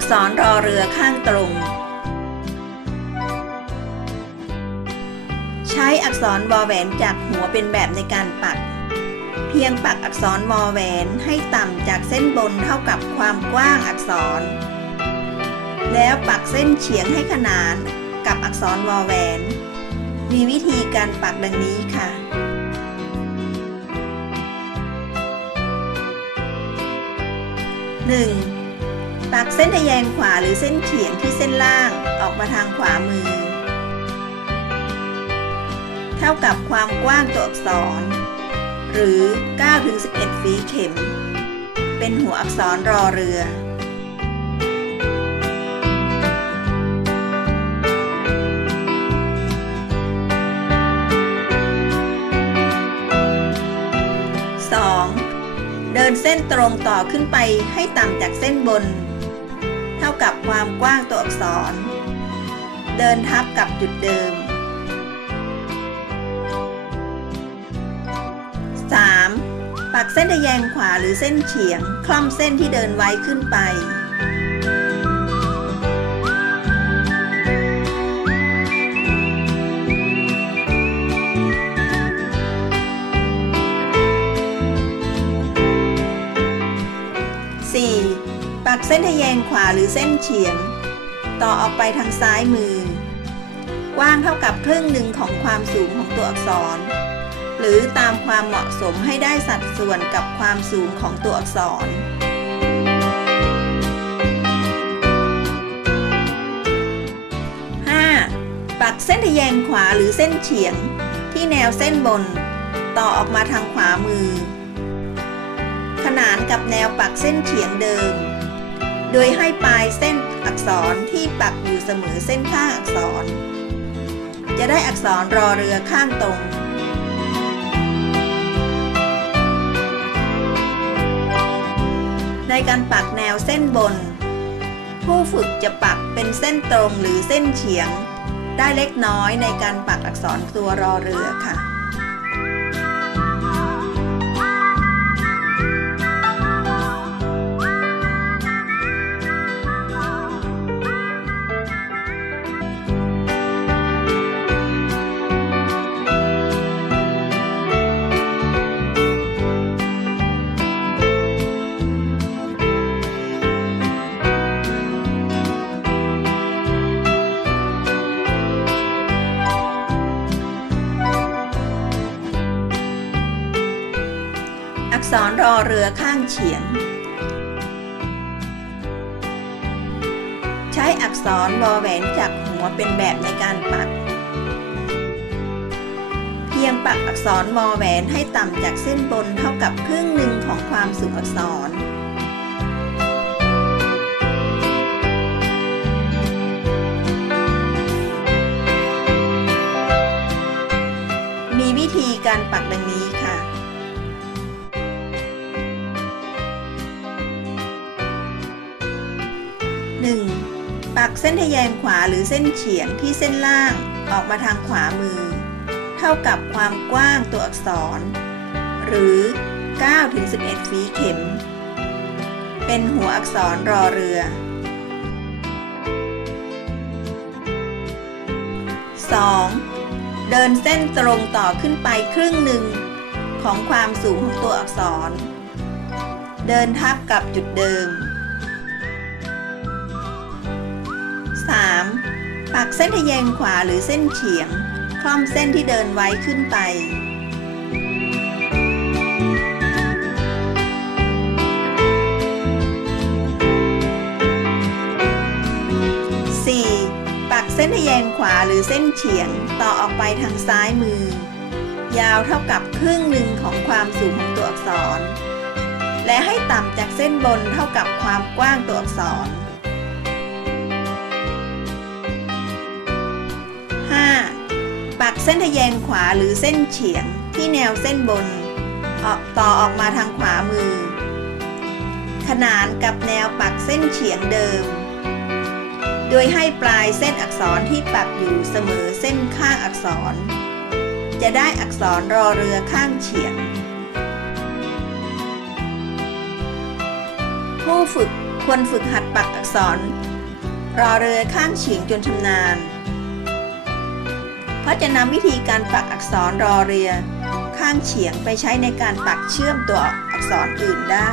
ักษรรอเรือข้างตรง ใช้อักษรวอแหวนจากหัวเป็นแบบในการปัก เพียงปักอักษรวอแหวนให้ต่ำจากเส้นบนเท่ากับความกว้างอักษร แล้วปักเส้นเฉียงให้ขนานกับอักษรวอแหวน มีวิธีการปักดังนี้ค่ะ 1. ปักเส้นทะแยงขวาหรือเส้นเฉียงที่เส้นล่างออกมาทางขวามือ เท่ากับความกว้างตัวอักษร หรือ 9-11 ฝีเข็ม เป็นหัวอักษรรอเรือ 2. เดินเส้นตรงต่อขึ้นไปให้ต่ำจากเส้นบน กับความกว้างตัวอักษร เดินทับกับจุดเดิม 3. ปักเส้นทะแยงขวาหรือเส้นเฉียง คล่อมเส้นที่เดินไว้ขึ้นไป ปักเส้นทะแยงขวาหรือเส้นเฉียง ต่อออกไปทางซ้ายมือ กว้างเท่ากับครึ่งหนึ่งของความสูงของตัวอักษร หรือตามความเหมาะสมให้ได้สัดส่วนกับความสูงของตัวอักษรปักเส้นทะแยงขวาหรือเส้นเฉียง ที่แนวเส้นบน ต่อออกมาทางขวามือ ขนานกับแนวปักเส้นเฉียงเดิม โดยให้ปลายเส้นอักษรที่ปักอยู่เสมอเส้นข้างอักษร จะได้อักษรรอเรือข้างตรง ในการปักแนวเส้นบน ผู้ฝึกจะปักเป็นเส้นตรงหรือเส้นเฉียง ได้เล็กน้อยในการปักอักษรตัวรอเรือค่ะ ษรรอเรือข้างเฉียง ใช้อักษรวอแหวนจากหัวเป็นแบบในการปัก เพียงปักอักษรวอแหวนให้ต่ำจากเส้นบนเท่ากับครึ่งหนึ่งของความสูงอักษรมีวิธีการปักดังนี้ค่ะ กเส้นทะแยงขวาหรือเส้นเฉียงที่เส้นล่างออกมาทางขวามือ เท่ากับความกว้างตัวอักษร หรือ 9-11 ฝีเข็ม เป็นหัวอักษรรอเรือ 2. เดินเส้นตรงต่อขึ้นไปครึ่งหนึ่งของความสูงของตัวอักษร เดินทับกับจุดเดิม ปักเส้นทะแยงขวาหรือเส้นเฉียง คล่อมเส้นที่เดินไว้ขึ้นไป 4. ปักเส้นทะแยงขวาหรือเส้นเฉียงต่อออกไปทางซ้ายมือ ยาวเท่ากับครึ่งหนึ่งของความสูงของตัวอักษร และให้ต่ำจากเส้นบนเท่ากับความกว้างตัวอักษร เส้นทะแยงขวาหรือเส้นเฉียงที่แนวเส้นบนออกต่อออกมาทางขวามือ ขนานกับแนวปักเส้นเฉียงเดิม โดยให้ปลายเส้นอักษรที่ปักอยู่เสมอเส้นข้างอักษร จะได้อักษรรอเรือข้างเฉียง ผู้ฝึกควรฝึกหัดปักอักษร รอเรือข้างเฉียงจนชำนาญ เพราะจะนำวิธีการปักอักษรรอเรือ ข้างเฉียงไปใช้ในการปักเชื่อมตัวอักษรอื่นได้